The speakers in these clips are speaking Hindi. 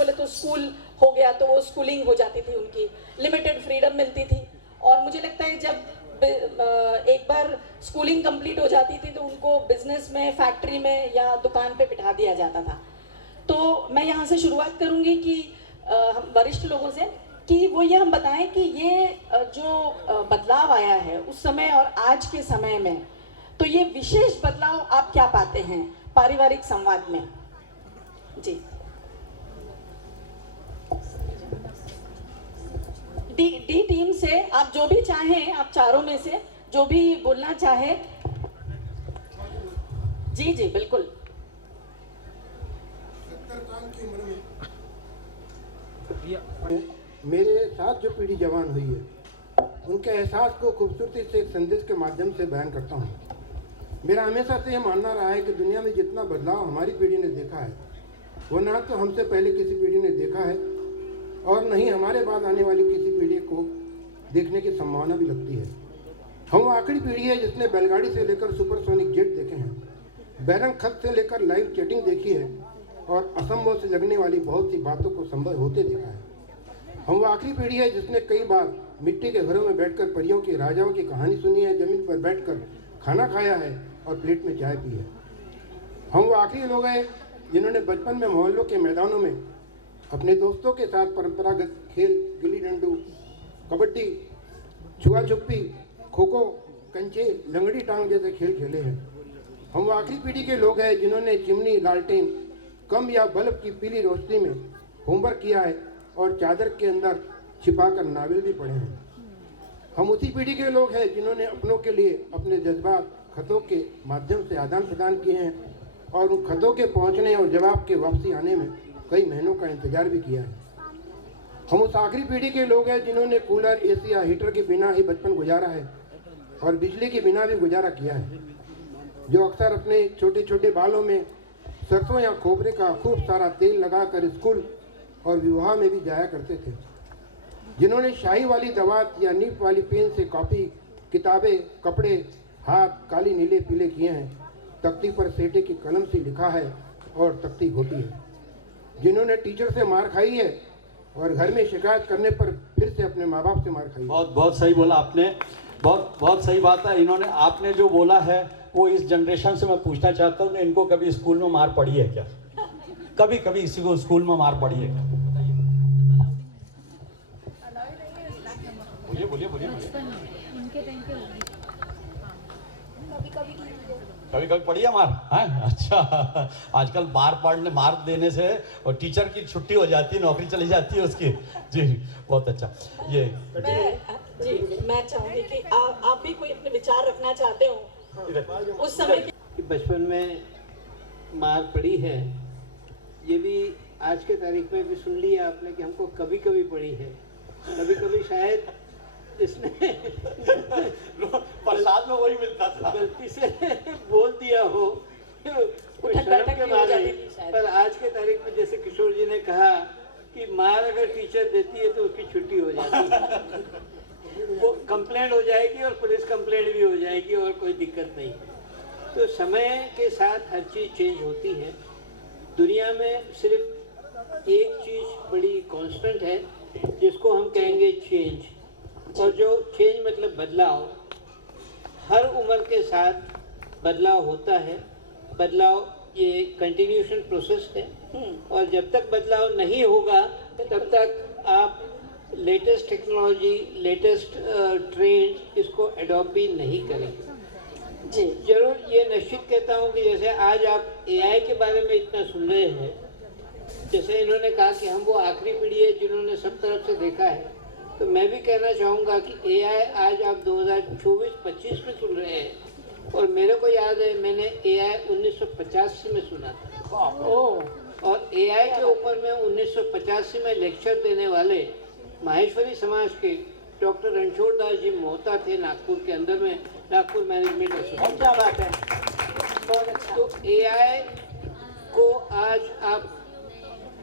बोले तो स्कूल हो गया तो वो स्कूलिंग हो जाती थी, उनकी लिमिटेड फ्रीडम मिलती थी। और मुझे लगता है जब एक बार स्कूलिंग कंप्लीट हो जाती थी तो उनको बिजनेस में, फैक्ट्री में या दुकान पे बिठा दिया जाता था। तो मैं यहाँ से शुरुआत करूँगी कि हम वरिष्ठ लोगों से कि वो ये हम बताएं कि ये जो बदलाव आया है उस समय और आज के समय में, तो ये विशेष बदलाव आप क्या पाते हैं पारिवारिक संवाद में? जी, डी टीम से आप जो भी चाहें, आप चारों में से जो भी बोलना चाहे। जी जी बिल्कुल। 70 साल की उम्र में मेरे साथ जो पीढ़ी जवान हुई है उनके एहसास को खूबसूरती से एक संदेश के माध्यम से बयान करता हूँ। मेरा हमेशा से यह मानना रहा है कि दुनिया में जितना बदलाव हमारी पीढ़ी ने देखा है वो ना तो हमसे पहले किसी पीढ़ी ने देखा है और न ही हमारे बाद आने वाली किसी पीढ़ी को देखने की संभावना भी लगती है। हम वो आखिरी पीढ़ी है जिसने बैलगाड़ी से लेकर सुपरसोनिक जेट देखे हैं, बैरंग खत से लेकर लाइव चैटिंग देखी है और असंभव से लगने वाली बहुत सी बातों को संभव होते देखा है। हम वो आखिरी पीढ़ी है जिसने कई बार मिट्टी के घरों में बैठकर परियों की, राजाओं की कहानी सुनी है, जमीन पर बैठकर खाना खाया है और प्लेट में चाय पी है। हम वो आखिरी लोग हैं जिन्होंने बचपन में मोहल्लों के मैदानों में अपने दोस्तों के साथ परंपरागत खेल गिल्ली डंडू, कबड्डी, छुआ छुपी, खो खो, कंचे, लंगड़ी टांग जैसे खेल खेले हैं। हम वो आखिरी पीढ़ी के लोग हैं जिन्होंने चिमनी, लालटेन, कम या बल्ब की पीली रोशनी में होमवर्क किया है और चादर के अंदर छिपाकर नावल भी पढ़े हैं। हम उसी पीढ़ी के लोग हैं जिन्होंने अपनों के लिए अपने जज्बात खतों के माध्यम से आदान प्रदान किए हैं और उन खतों के पहुंचने और जवाब के वापसी आने में कई महीनों का इंतजार भी किया है। हम उस आखिरी पीढ़ी के लोग हैं जिन्होंने कूलर, एसी या हीटर के बिना ही बचपन गुजारा है और बिजली के बिना भी गुजारा किया है, जो अक्सर अपने छोटे छोटे बालों में सरसों या खोपरे का खूब सारा तेल लगाकर स्कूल और विवाह में भी जाया करते थे, जिन्होंने शाही वाली दवात या नीप वाली पेन से कॉपी, किताबें, कपड़े, हाथ काली नीले पीले किए हैं, तख्ती पर सेटे की कलम से लिखा है और तख्ती घोटी है, जिन्होंने टीचर से मार खाई है और घर में शिकायत करने पर फिर से अपने माँ बाप से मार खाई। बहुत सही बोला आपने, बहुत सही बात है। इन्होंने, आपने जो बोला है वो इस जनरेशन से मैं पूछना चाहता हूँ कि इनको कभी स्कूल में मार पड़ी है क्या? कभी किसी को स्कूल में मार पड़ी है क्या? बोलिए। कभी पड़ी है मार? है अच्छा, आजकल मार देने से और टीचर की छुट्टी हो जाती है, नौकरी चली जाती है उसकी। जी बहुत अच्छा। ये मैं चाहूंगी कि आप भी कोई अपने विचार रखना चाहते हो उस समय कि बचपन में मार पड़ी है, ये भी आज के तारीख में भी सुन लिया आपने कि हमको कभी पड़ी है। कभी शायद इसने प्रसाद में वही मिलता था, गलती से बोल दिया हो कोई शर्म के मारे। पर आज के तारीख में जैसे किशोर जी ने कहा कि मार अगर टीचर देती है तो उसकी छुट्टी हो जाती है, वो कंप्लेंट हो जाएगी और पुलिस कंप्लेंट भी हो जाएगी और कोई दिक्कत नहीं। तो समय के साथ हर चीज़ चेंज होती है। दुनिया में सिर्फ एक चीज़ बड़ी कांस्टेंट है जिसको हम कहेंगे चेंज, और जो चेंज मतलब बदलाव। हर उम्र के साथ बदलाव होता है। बदलाव ये कंटिन्यूशन प्रोसेस है और जब तक बदलाव नहीं होगा तब तक आप लेटेस्ट टेक्नोलॉजी, लेटेस्ट ट्रेंड इसको अडॉप्ट भी नहीं करेंगे। जी जरूर ये निश्चित कहता हूँ कि जैसे आज आप एआई के बारे में इतना सुन रहे हैं, जैसे इन्होंने कहा कि हम वो आखिरी पीढ़ी है जिन्होंने सब तरफ से देखा है, तो मैं भी कहना चाहूँगा कि एआई आज आप 2024-25 में सुन रहे हैं और मेरे को याद है मैंने एआई 1985 में सुना था। और एआई के ऊपर में 1985 में लेक्चर देने वाले माहेश्वरी समाज के डॉक्टर रणछोड़ दास जी मोहता थे नागपुर के अंदर में, नागपुर मैनेजमेंट एसोसिएशन। क्या बात है, बहुत अच्छा। तो एआई को आज आप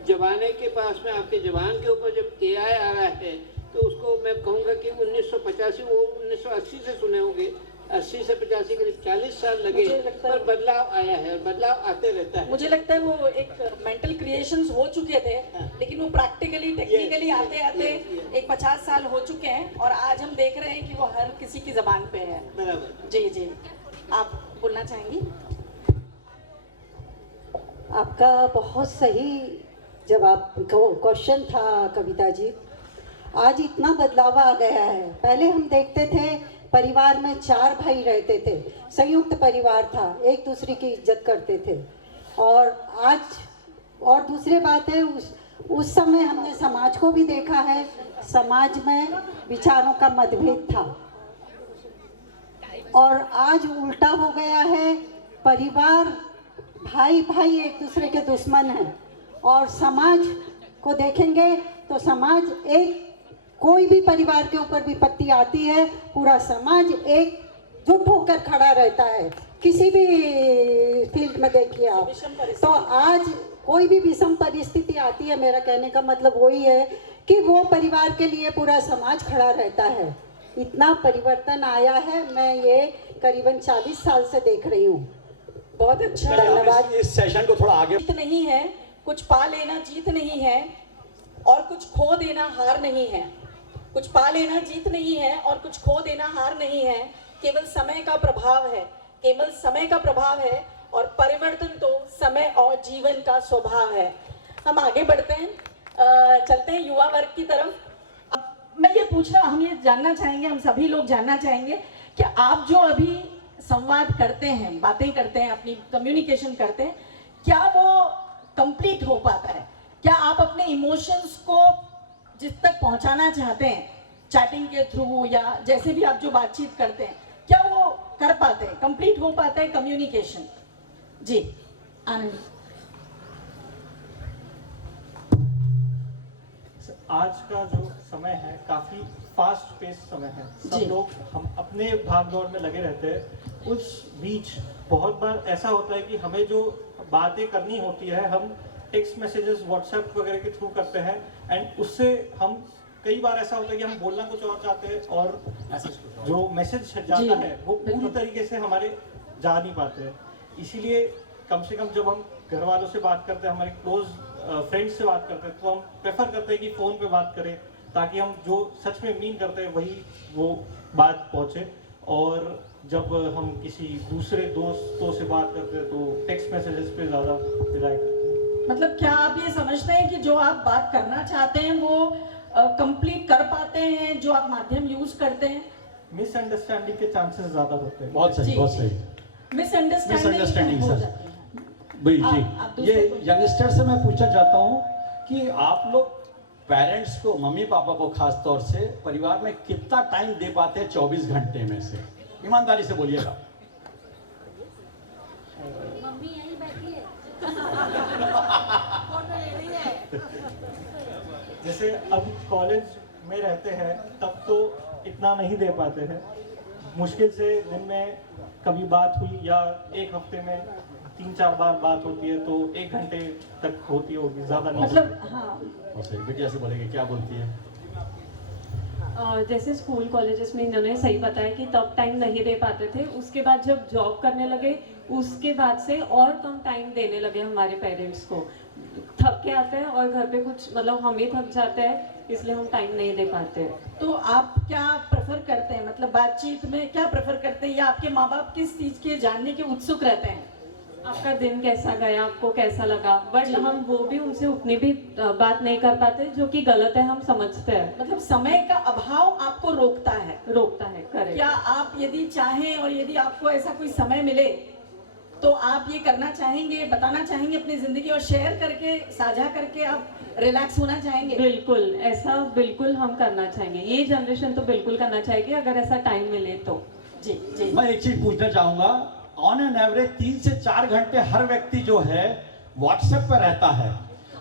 जवाने के पास में, आपके जवान के ऊपर जब एआई आ रहा है तो उसको मैं कहूँगा कि 1985 वो 1980 से सुने होंगे 80 से 85 करीब 40 साल लगे, मुझे लगता है- पर बदलाव आया है और बदलाव आते रहता है। मुझे लगता है वो एक मेंटल क्रिएशंस हो चुके थे, लेकिन वो प्रैक्टिकली टेक्निकली आते आते एक 50 साल हो चुके हैं और आज हम देख रहे हैं कि वो हर किसी की जबान पे है। बराबर। जी जी, आप बोलना चाहेंगी? आपका बहुत सही जवाब क्वेश्चन था कविता जी। आज इतना बदलाव आ गया है। पहले हम देखते थे परिवार में 4 भाई रहते थे, संयुक्त परिवार था, एक दूसरे की इज्जत करते थे। और आज और दूसरी बात है, उस समय हमने समाज को भी देखा है, समाज में विचारों का मतभेद था। और आज उल्टा हो गया है, परिवार भाई भाई एक दूसरे के दुश्मन हैं। और समाज को देखेंगे तो समाज एक, कोई भी परिवार के ऊपर विपत्ति आती है, पूरा समाज एकजुट होकर खड़ा रहता है। किसी भी फील्ड में देखिए आप, तो आज कोई भी विषम परिस्थिति आती है, मेरा कहने का मतलब वही है कि वो परिवार के लिए पूरा समाज खड़ा रहता है। इतना परिवर्तन आया है, मैं ये करीबन 40 साल से देख रही हूँ। बहुत अच्छा, धन्यवाद। इस सेशन को थोड़ा आगे। जीत नहीं है, कुछ पा लेना जीत नहीं है, और कुछ खो देना हार नहीं है। कुछ पा लेना जीत नहीं है और कुछ खो देना हार नहीं है। केवल समय का प्रभाव है, केवल समय का प्रभाव है, और परिवर्तन तो समय और जीवन का स्वभाव है। हम आगे बढ़ते हैं, चलते हैं युवा वर्ग की तरफ। अब मैं ये पूछना, हम ये जानना चाहेंगे, हम सभी लोग जानना चाहेंगे कि आप जो अभी संवाद करते हैं, बातें करते हैं, अपनी कम्युनिकेशन करते हैं, क्या वो कंप्लीट हो पाता है? क्या आप अपने इमोशंस को जिस तक पहुंचाना चाहते हैं, चैटिंग के थ्रू या जैसे भी आप जो बातचीत करते हैं, क्या वो कर पाते हैं, कंप्लीट हो पाता है कम्युनिकेशन? जी आनंद। आज का जो समय है काफी फास्ट पेस समय है। जी। सब लोग हम अपने भागदौड़ में लगे रहते हैं। उस बीच बहुत बार ऐसा होता है कि हमें जो बातें करनी होती है, हम टेक्स्ट मैसेजेस व्हाट्सएप वगैरह के थ्रू करते हैं, एंड उससे हम कई बार ऐसा होता है कि हम बोलना कुछ और चाहते हैं और जो मैसेज जाता है वो पूरी तरीके से हमारे जा नहीं पाते हैं। इसीलिए कम से कम जब हम घर वालों से बात करते हैं, हमारे क्लोज फ्रेंड्स से बात करते हैं, तो हम प्रेफर करते हैं कि फ़ोन पे बात करें, ताकि हम जो सच में मीन करते हैं वही वो बात पहुँचे। और जब हम किसी दूसरे दोस्तों से बात करते हैं तो टेक्स्ट मैसेजेस पे ज़्यादा रिलाई करते हैं। मतलब क्या आप ये समझते हैं कि जो आप बात करना चाहते हैं वो कंप्लीट कर पाते हैं जो आप माध्यम यूज करते हैं? मिसअंडरस्टैंडिंग के चांसेस ज़्यादा होते हैं। बहुत सही, जी, बहुत जी। सही। मिसअंडरस्टैंडिंग हो सर। जाती है। भाई आप जी, दूसरे ये को- यंगस्टर से मैं पूछना चाहता हूँ कि आप लोग पेरेंट्स को, मम्मी पापा को खास तौर से परिवार में कितना टाइम दे पाते हैं 24 घंटे में से? ईमानदारी से बोलिएगा। मम्मी यहीं बैठी है। जैसे अब कॉलेज में रहते हैं तब तो इतना नहीं दे पाते हैं। मुश्किल से दिन में कभी बात हुई या एक हफ्ते में 3-4 बार बात होती है, तो 1 घंटे तक होती होगी, ज़्यादा नहीं। मतलब हाँ, बहुत सही। बिटिया से बोलेंगे, क्या बोलती है? जैसे स्कूल कॉलेजेस में इन्होंने सही बताया कि तब टाइम नहीं दे पाते थे, उसके बाद जब जॉब करने लगे उसके बाद से और कम टाइम देने लगे हमारे पेरेंट्स को। थक के आते हैं और घर पे कुछ मतलब हम ही थक जाते हैं, इसलिए हम टाइम नहीं दे पाते। तो आप क्या प्रेफर करते हैं, मतलब बातचीत में क्या प्रेफर करते हैं, या आपके माँ बाप किस चीज के जानने के उत्सुक रहते हैं? आपका दिन कैसा गया, आपको कैसा लगा, बट हम वो भी उनसे उतनी भी बात नहीं कर पाते, जो कि गलत है, हम समझते हैं। मतलब समय का अभाव आपको रोकता है? रोकता है, करेक्ट। क्या आप यदि चाहें और यदि आपको ऐसा कोई समय मिले तो आप ये करना चाहेंगे, बताना चाहेंगे अपनी जिंदगी, और शेयर करके, साझा करके आप रिलैक्स होना चाहेंगे? बिल्कुल, ऐसा बिल्कुल हम करना चाहेंगे। ये जनरेशन तो बिल्कुल करना चाहेगी अगर ऐसा टाइम मिले तो। जी जी। मैं एक चीज पूछना चाहूंगा, ऑन एन एवरेज 3 से 4 घंटे हर व्यक्ति जो है व्हाट्सएप पर रहता है।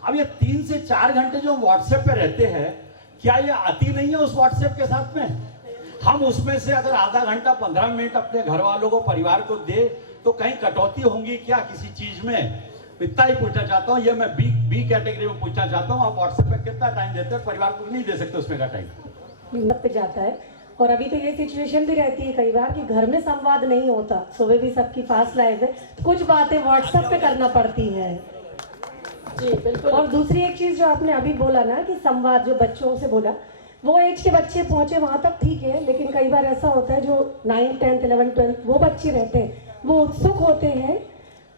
अब ये 3 से 4 घंटे जो व्हाट्सएप पे रहते हैं, क्या ये अति नहीं है उस व्हाट्सएप के साथ में? हम उसमें से अगर आधा घंटा 15 मिनट अपने घर वालों को, परिवार को दे, तो कहीं कटौती होंगी क्या किसी चीज में? इतना ही पूछना चाहता हूँ। ये मैं बी कैटेगरी में पूछना चाहता हूँ, आप व्हाट्सएप पे कितना टाइम देते हैं? परिवार को नहीं दे सकते उसमें का टाइम। कीमत पे जाता है और अभी तो ये सिचुएशन भी रहती है कई बार कि घर में संवाद नहीं होता, सुबह भी सबकी फास्ट लाइफ है, कुछ बातें व्हाट्सएप पे करना पड़ती है। जी बिल्कुल। और दूसरी एक चीज़ जो आपने अभी बोला ना कि संवाद, जो बच्चों से बोला, वो एज के बच्चे पहुंचे वहाँ तक ठीक है, लेकिन कई बार ऐसा होता है जो 9, 10, 11, 12 वो बच्चे रहते हैं, वो उत्सुक होते हैं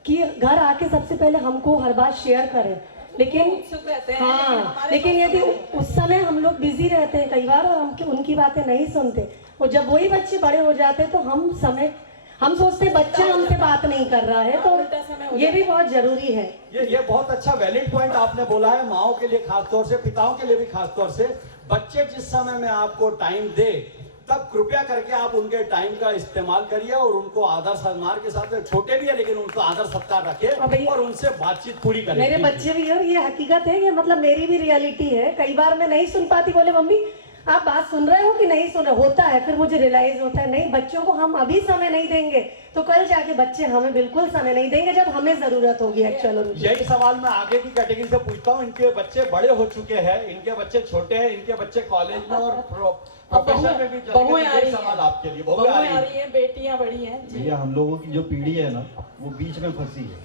कि घर आके सबसे पहले हमको हर बात शेयर करें, लेकिन उत्सुक रहते हैं, हाँ, लेकिन यदि उस समय हम लोग बिजी रहते हैं कई बार और हम उनकी बातें नहीं सुनते, और जब वही बच्चे बड़े हो जाते हैं तो हम सोचते हैं बच्चा हमसे बात नहीं कर रहा है, तो ये भी बहुत जरूरी है। ये बहुत अच्छा वैलिड पॉइंट आपने बोला है, माओ के लिए खासतौर से, पिताओं के लिए भी खासतौर से। बच्चे जिस समय में आपको टाइम दे तब कृपया करके आप उनके टाइम का इस्तेमाल करिए और उनको आदर सत्कार के साथ, छोटे भी है लेकिन उनको आदर सत्कार रखिए और उनसे बातचीत पूरी करिए। मेरे बच्चे भी है, ये हकीकत है, ये मतलब मेरी भी रियलिटी है। कई बार मैं नहीं सुन पाती, बोले मम्मी आप बात सुन रहे हो कि नहीं सुन रहे, होता है, फिर मुझे रियलाइज होता है नहीं, बच्चों को हम अभी समय नहीं देंगे तो कल जाके बच्चे हमें बिल्कुल समय नहीं देंगे जब हमें जरूरत होगी एक्चुअल उनकी। यही सवाल मैं आगे की कैटेगरी से पूछता हूँ। इनके बच्चे बड़े हो चुके हैं, इनके बच्चे छोटे हैं, इनके बच्चे कॉलेज में और प्रोफेशन में भी चले गए, तो ये सवाल आपके लिए। बहुएं आ रही हैं, बेटियां बड़ी हैं। भैया हम लोगों की जो पीढ़ी है ना वो बीच में फंसी है।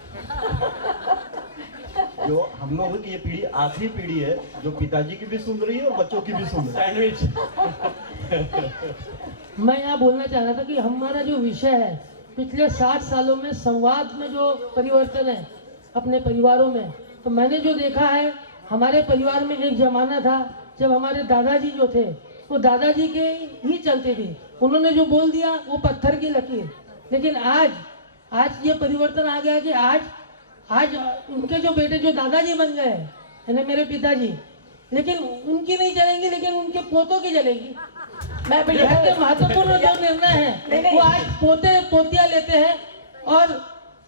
जो हम लोगों की ये पीढ़ी आखिरी पीढ़ी है जो पिताजी की भी सुन रही है और बच्चों की भी सुन रही है। मैं यहाँ बोलना चाह रहा था कि हमारा जो विषय है पिछले 60 सालों में संवाद में जो परिवर्तन है अपने परिवारों में, तो मैंने जो देखा है हमारे परिवार में एक जमाना था जब हमारे दादाजी जो थे वो दादाजी के ही चलते थे, उन्होंने जो बोल दिया वो पत्थर की लकीर। लेकिन आज ये परिवर्तन आ गया कि आज उनके जो बेटे जो दादाजी बन गए यानी मेरे पिताजी, लेकिन उनकी नहीं चलेंगी लेकिन उनके पोतों की चलेगी। मैं महत्वपूर्ण जो निर्णय है वो आज पोते पोतियां लेते हैं और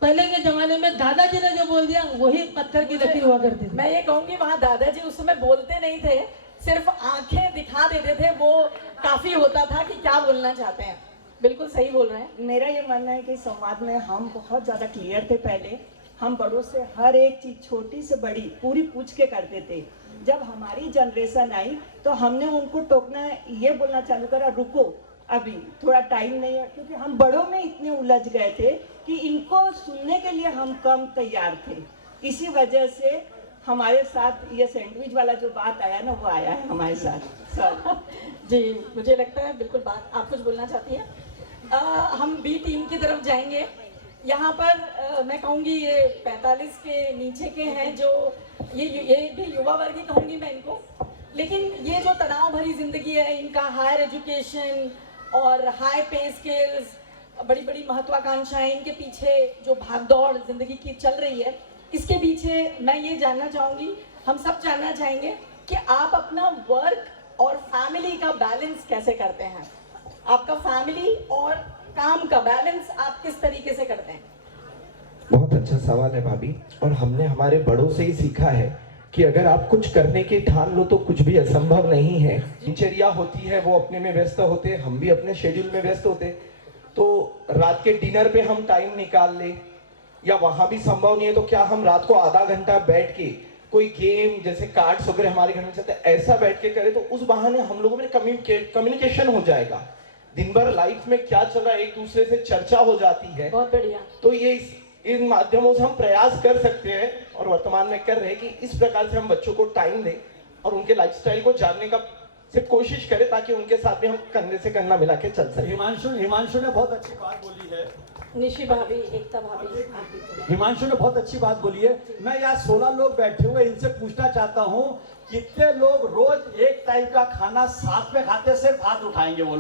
पहले के जमाने में दादाजी ने जो बोल दिया वही पत्थर की लकीर हुआ करती थी। मैं ये कहूंगी वहाँ दादाजी उस समय बोलते नहीं थे, सिर्फ आंखें दिखा देते थे, वो काफी होता था कि क्या बोलना चाहते हैं। बिल्कुल सही बोल रहे हैं। मेरा ये मानना है कि संवाद में हम बहुत ज्यादा क्लियर थे। पहले हम बड़ों से हर एक चीज छोटी से बड़ी पूरी पूछ के करते थे। जब हमारी जनरेशन आई तो हमने उनको टोकना ये बोलना चालू करा, रुको अभी थोड़ा टाइम नहीं है, क्योंकि हम बड़ों में इतने उलझ गए थे कि इनको सुनने के लिए हम कम तैयार थे। इसी वजह से हमारे साथ ये सैंडविच वाला जो बात आया ना वो आया है हमारे साथ सर। जी मुझे लगता है बिल्कुल बात आप कुछ बोलना चाहती हैं। हम बी टीम की तरफ जाएंगे। यहाँ पर मैं कहूँगी ये 45 के नीचे के हैं जो ये भी युवा वर्ग ही कहूँगी मैं इनको, लेकिन ये जो तनाव भरी जिंदगी है, इनका हायर एजुकेशन और हाई पे स्केल्स, बड़ी बड़ी महत्वाकांक्षाएं, इनके पीछे जो भागदौड़ जिंदगी की चल रही है, इसके पीछे मैं ये जानना चाहूँगी, हम सब जानना चाहेंगे कि आप अपना वर्क और फैमिली का बैलेंस कैसे करते हैं। आपका फैमिली और काम का बैलेंस आप किस तरीके से करते हैं। बहुत अच्छा सवाल है भाभी, और हमने हमारे बड़ों से ही सीखा है कि अगर आप कुछ करने की ठान लो तो कुछ भी असंभव नहीं है। दिनचर्या होती है, वो अपने में व्यस्त होते, हम भी अपने शेड्यूल में व्यस्त होते, तो रात के डिनर पे हम टाइम निकाल ले या वहां भी संभव नहीं है तो क्या हम रात को आधा घंटा बैठ के कोई गेम जैसे कार्ड्स वगैरह हमारे घर में चलते हैं ऐसा बैठ के करें, तो उस बहाने हम लोगों में कम्युनिकेशन हो जाएगा। दिन भर लाइफ में क्या चल रहा है एक दूसरे से चर्चा हो जाती है। बहुत बढ़िया। तो ये इन माध्यमों से हम प्रयास कर सकते हैं और वर्तमान में कर रहे हैं कि इस प्रकार से हम बच्चों को टाइम दें और उनके लाइफस्टाइल को जानने का सिर्फ कोशिश करें ताकि उनके साथ भी हम कंधे से कंधा मिला के चल सकें। हिमांशु ने बहुत अच्छी बात बोली है। निशी भाभी, एकता भाभी, हिमांशु ने बहुत अच्छी बात बोली है। मैं यहाँ 16 लोग बैठे हुए, इनसे पूछना चाहता हूँ कितने लोग रोज एक टाइम का खाना साथ में खाते, सिर्फ हाथ उठाएंगे वो लोग।